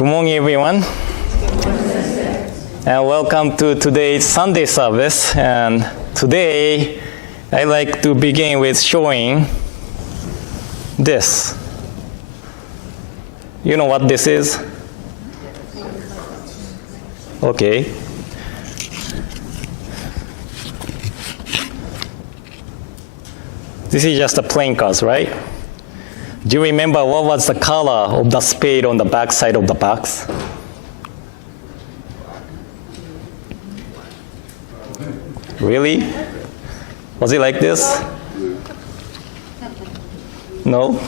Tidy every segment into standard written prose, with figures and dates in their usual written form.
Good morning, everyone. And welcome to today's Sunday service. And today, I'd like to begin with showing this. You know what this is? Okay. This is just a playing cards, right? Do you remember what was the color of the spade on the back side of the box? Really? Was it like this? No?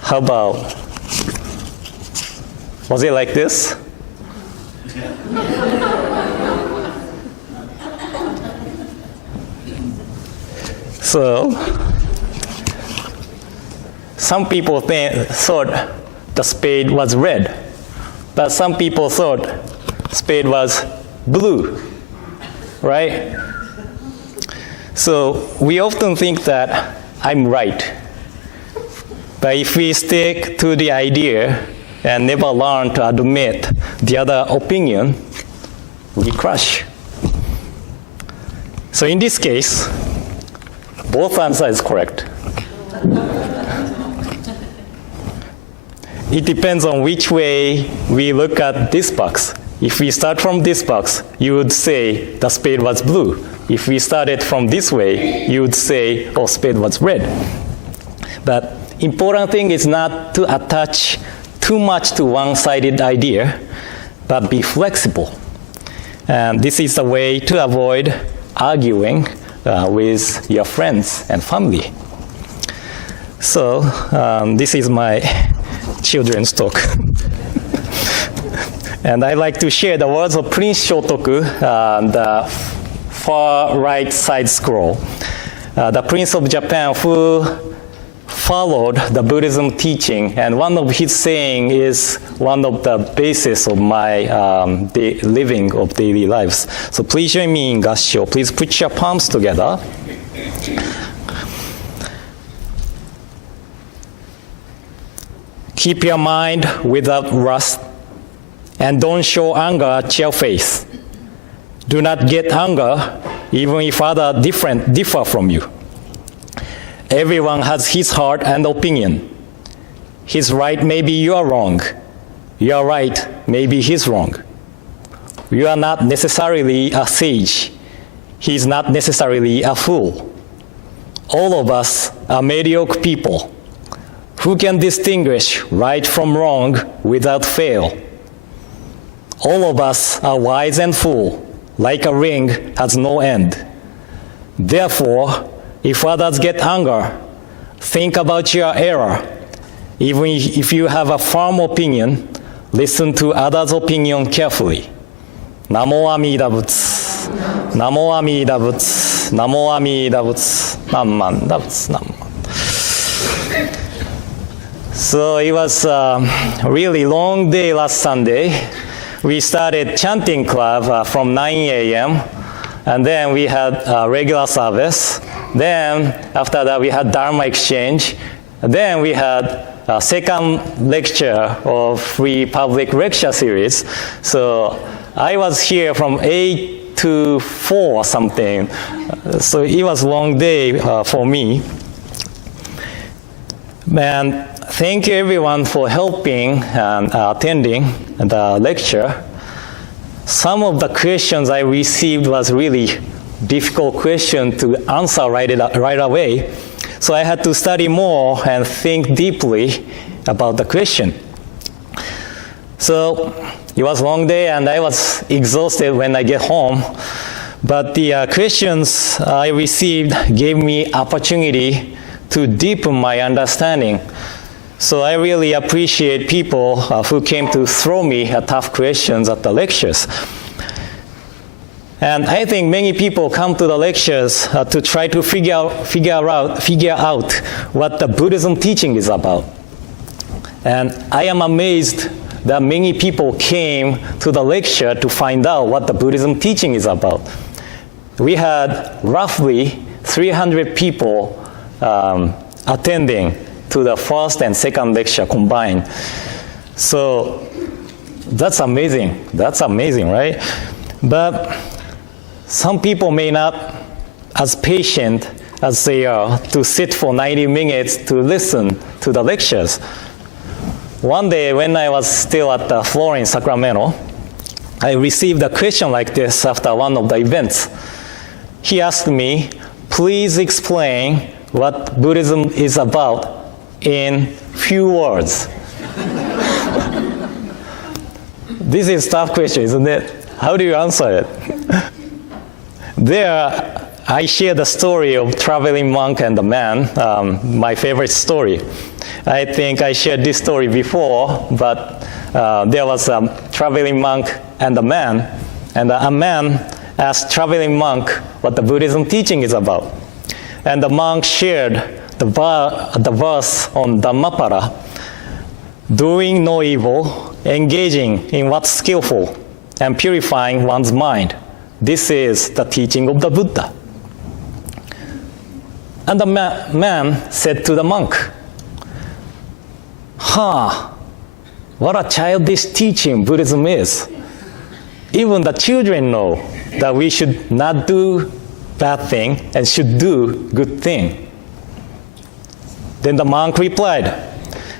How about, was it like this? So, some people thought the spade was red, but some people thought spade was blue, right? So we often think that I'm right. But if we stick to the idea and never learn to admit the other opinion, we crash. So in this case, both answers is correct. It depends on which way we look at this box. If we start from this box, you would say the spade was blue. If we started from this way, you would say, oh, spade was red. But important thing is not to attach too much to one-sided idea, but be flexible. And this is a way to avoid arguing with your friends and family. So this is my children's talk. And I like to share the words of Prince Shotoku, the far right side scroll. The Prince of Japan who followed the Buddhism teaching, and one of his saying is one of the basis of my living of daily lives. So please join me in Gassho. Please put your palms together. Keep your mind without rust, and don't show anger at your face. Do not get anger, even if others differ from you. Everyone has his heart and opinion. He's right, maybe you are wrong. You are right, maybe he's wrong. You are not necessarily a sage. He's not necessarily a fool. All of us are mediocre people who can distinguish right from wrong without fail. All of us are wise and full, like a ring has no end. Therefore, if others get anger, think about your error. Even if you have a firm opinion, listen to others' opinion carefully. Namo Amida Butsu, Namo Amida Butsu, Namo Amida Butsu, Namman Dabutsu, Namman. So it was a really long day last Sunday. We started chanting club from 9 a.m. and then we had a regular service. Then after that we had Dharma exchange. Then we had a second lecture of free public lecture series. So I was here from 8 to 4 or something. So it was a long day for me. And thank you everyone for helping and attending the lecture. Some of the questions I received was really difficult question to answer right away. So I had to study more and think deeply about the question. So it was a long day and I was exhausted when I get home. But the questions I received gave me opportunity to deepen my understanding. So I really appreciate people who came to throw me tough questions at the lectures. And I think many people come to the lectures to try to figure out what the Buddhism teaching is about. And I am amazed that many people came to the lecture to find out what the Buddhism teaching is about. We had roughly 300 people attending to the first and second lecture combined. So that's amazing. That's amazing, right? But some people may not as patient as they are to sit for 90 minutes to listen to the lectures. One day when I was still at the floor in Sacramento, I received a question like this after one of the events. He asked me, please explain what Buddhism is about in few words. This is a tough question, isn't it? How do you answer it? There, I share the story of traveling monk and the man, my favorite story. I think I shared this story before, but there was a traveling monk and a man asked traveling monk what the Buddhism teaching is about. And the monk shared the verse on Dhammapada, doing no evil, engaging in what's skillful, and purifying one's mind. This is the teaching of the Buddha. And the man said to the monk, what a childish teaching Buddhism is. Even the children know that we should not do bad thing and should do good thing. Then the monk replied,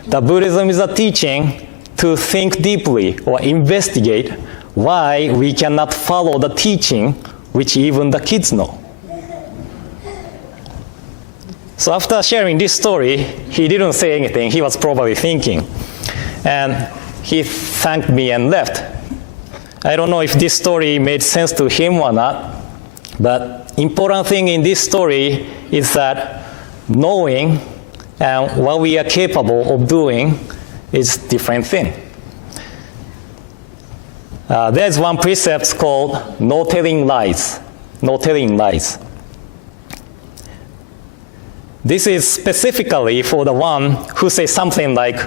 that Buddhism is a teaching to think deeply or investigate why we cannot follow the teaching which even the kids know. So after sharing this story, he didn't say anything. He was probably thinking. And he thanked me and left. I don't know if this story made sense to him or not, but important thing in this story is that knowing and what we are capable of doing is different thing. There's one precept called no telling lies. No telling lies. This is specifically for the one who says something like,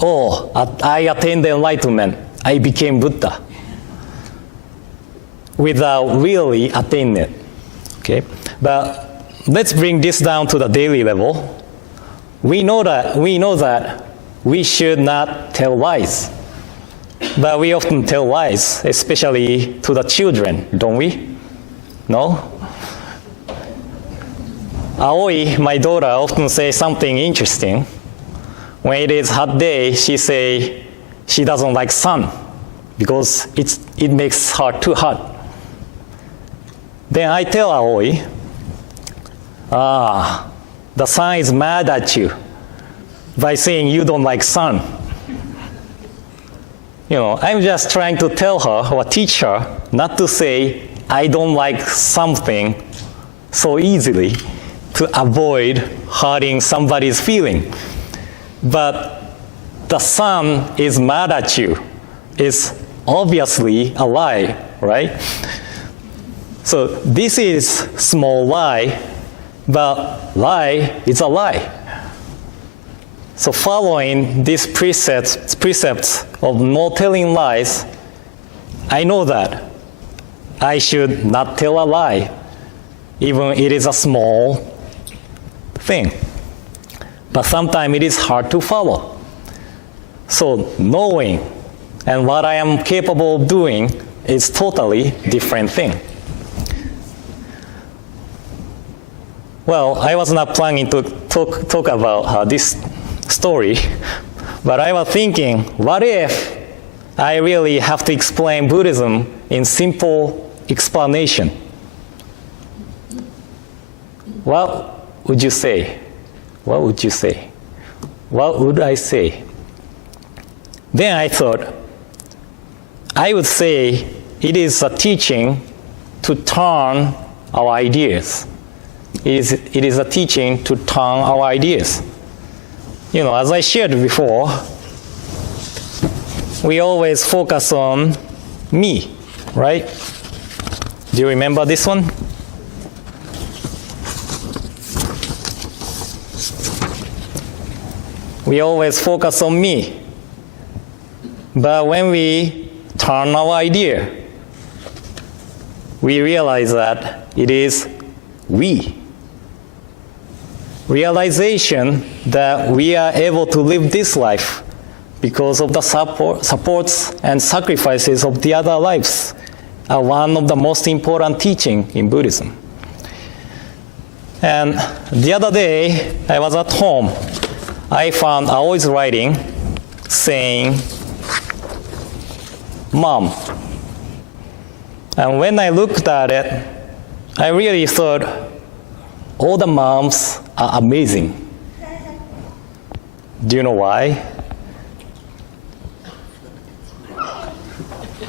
I attained enlightenment, I became Buddha, without really attaining it. Okay? But let's bring this down to the daily level. We know that we should not tell lies. But we often tell lies, especially to the children, don't we? No? Aoi, my daughter, often says something interesting. When it is hot day, she say she doesn't like sun because it makes her too hot. Then I tell Aoi, the sun is mad at you by saying you don't like sun. I'm just trying to tell her or teach her not to say I don't like something so easily to avoid hurting somebody's feeling. But the sun is mad at you. It's obviously a lie, right? So this is small lie, but lie is a lie. So following these precepts of no telling lies, I know that I should not tell a lie, even it is a small thing. But sometimes it is hard to follow. So knowing and what I am capable of doing is totally different thing. Well, I was not planning to talk about this story, but I was thinking, what if I really have to explain Buddhism in simple explanation? What would you say? What would you say? What would I say? Then I thought, I would say it is a teaching to turn our ideas. It is a teaching to turn our ideas. As I shared before, we always focus on me, right? Do you remember this one? We always focus on me. But when we turn our idea, we realize that it is we. realization that we are able to live this life because of the supports and sacrifices of the other lives are one of the most important teachings in Buddhism. And the other day, I was at home. I found Aoi's writing saying, "Mom." And when I looked at it, I really thought, all the moms are amazing. Do you know why?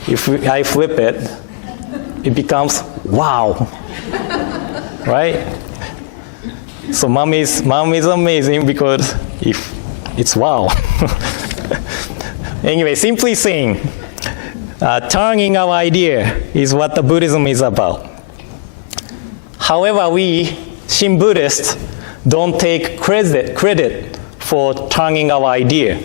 If I flip it, it becomes wow, right? So mom is amazing because if it's wow. Anyway, simply saying, turning our idea is what the Buddhism is about. However, we, Shin Buddhists, don't take credit for turning our idea.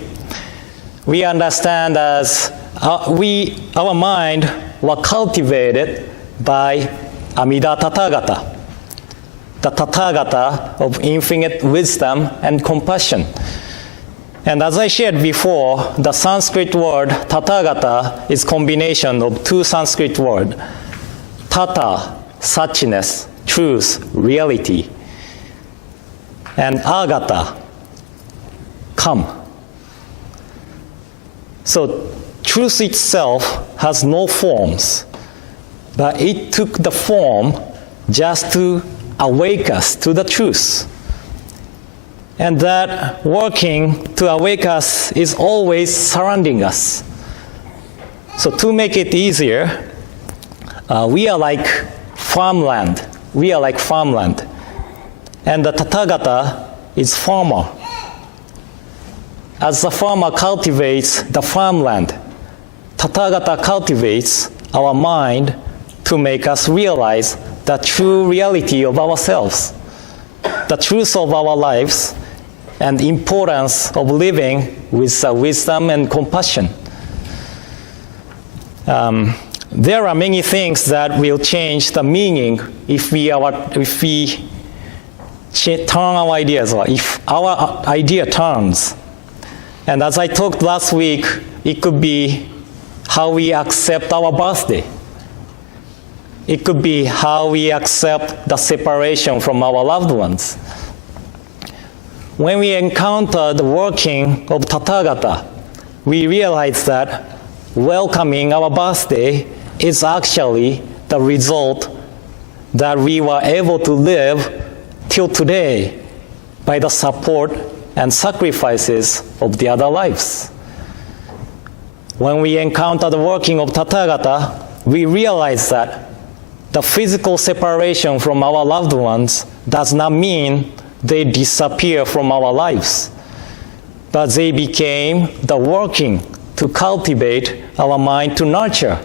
We understand as our mind was cultivated by Amida Tathagata, the Tathagata of infinite wisdom and compassion. And as I shared before, the Sanskrit word Tathagata is combination of two Sanskrit words, Tata, suchness, truth, reality, and Agata, come. So truth itself has no forms, but it took the form just to awake us to the truth. And that working to awake us is always surrounding us. So to make it easier, we are like farmland. We are like farmland. And the Tathagata is farmer. As the farmer cultivates the farmland, Tathagata cultivates our mind to make us realize the true reality of ourselves, the truth of our lives, and the importance of living with wisdom and compassion. There are many things that will change the meaning if we turn our ideas, or if our idea turns. And as I talked last week, it could be how we accept our birthday. It could be how we accept the separation from our loved ones. When we encounter the working of Tathagata, we realize that welcoming our birthday is actually the result that we were able to live till today by the support and sacrifices of the other lives. When we encounter the working of Tathagata, we realize that the physical separation from our loved ones does not mean they disappear from our lives, but they became the working to cultivate our mind to nurture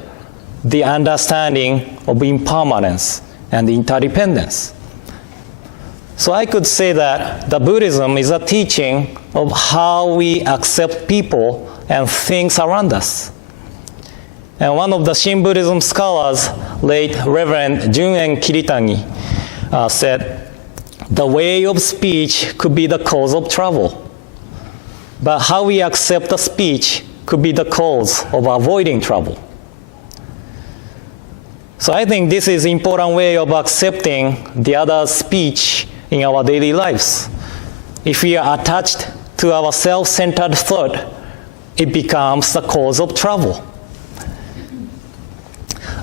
the understanding of impermanence and interdependence. So I could say that the Buddhism is a teaching of how we accept people and things around us. And one of the Shin Buddhism scholars, late Reverend Junen Kiritani, said, the way of speech could be the cause of trouble, but how we accept the speech could be the cause of avoiding trouble. So I think this is an important way of accepting the other's speech in our daily lives. If we are attached to our self-centered thought, it becomes the cause of trouble.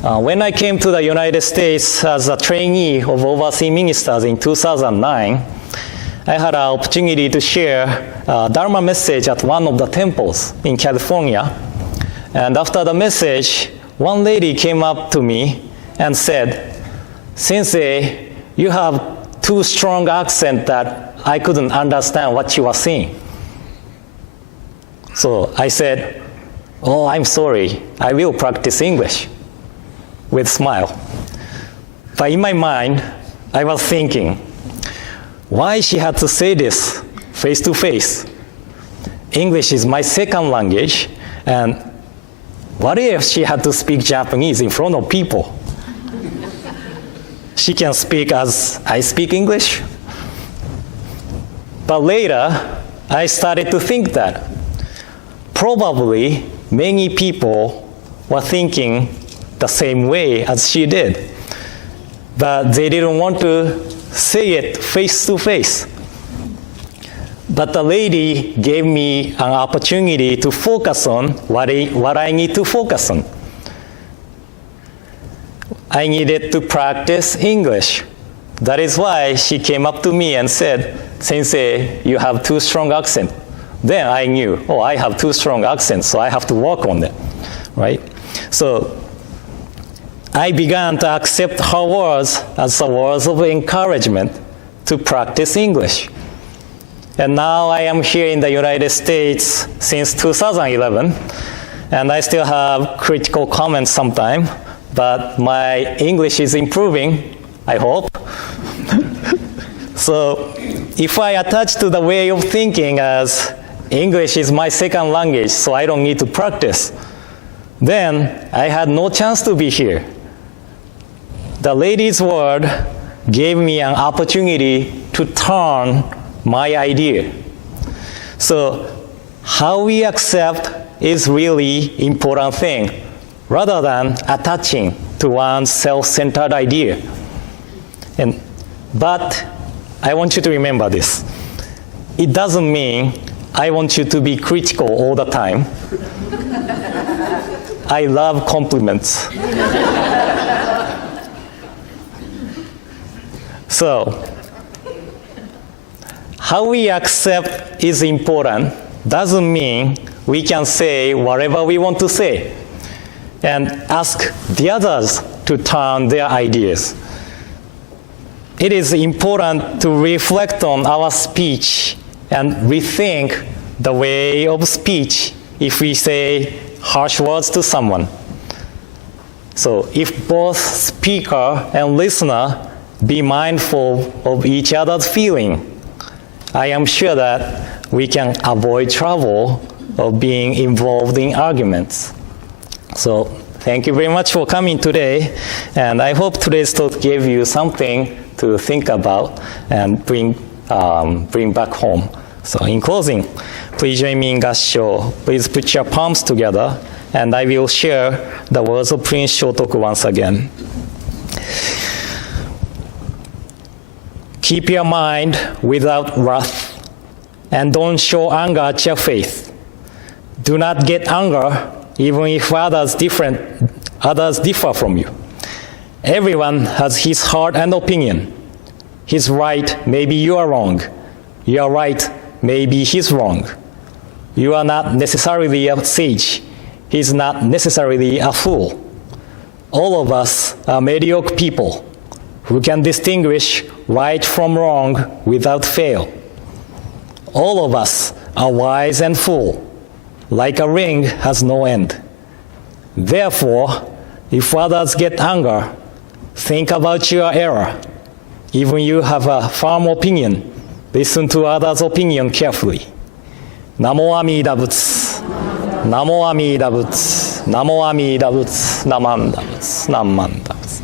When I came to the United States as a trainee of overseas ministers in 2009, I had an opportunity to share a Dharma message at one of the temples in California. And after the message, one lady came up to me and said, "Sensei, you have too strong accent that I couldn't understand what you were saying." So I said, "Oh, I'm sorry. I will practice English," with a smile. But in my mind, I was thinking, why she had to say this face to face? English is my second language, and what if she had to speak Japanese in front of people? She can speak as I speak English. But later, I started to think that probably many people were thinking the same way as she did, but they didn't want to say it face to face. But the lady gave me an opportunity to focus on what I need to focus on. I needed to practice English. That is why she came up to me and said, "Sensei, you have too strong accent." Then I knew, oh, I have too strong accent, so I have to work on it, right? So I began to accept her words as a words of encouragement to practice English. And now I am here in the United States since 2011, and I still have critical comments sometimes, but my English is improving, I hope. So if I attach to the way of thinking as English is my second language, so I don't need to practice, then I had no chance to be here. The lady's word gave me an opportunity to turn my idea. So how we accept is really important thing, rather than attaching to one's self-centered idea. But I want you to remember this. It doesn't mean I want you to be critical all the time. I love compliments. So, how we accept is important doesn't mean we can say whatever we want to say and ask the others to turn their ideas. It is important to reflect on our speech and rethink the way of speech if we say harsh words to someone. So if both speaker and listener be mindful of each other's feeling, I am sure that we can avoid trouble of being involved in arguments. So thank you very much for coming today, and I hope today's talk gave you something to think about and bring back home. So in closing, please join me in Gassho. Please put your palms together, and I will share the words of Prince Shotoku once again. Keep your mind without wrath, and don't show anger at your faith. Do not get anger even if others differ from you. Everyone has his heart and opinion. He's right, maybe you are wrong. You are right, maybe he's wrong. You are not necessarily a sage. He's not necessarily a fool. All of us are mediocre people who can distinguish right from wrong without fail. All of us are wise and full, like a ring has no end. Therefore, if others get anger, think about your error. Even you have a firm opinion, listen to others' opinion carefully. Namo Amida Butsu. Namo Amida Butsu. Namo Amida Butsu. Namanda Butsu. Namanda Butsu.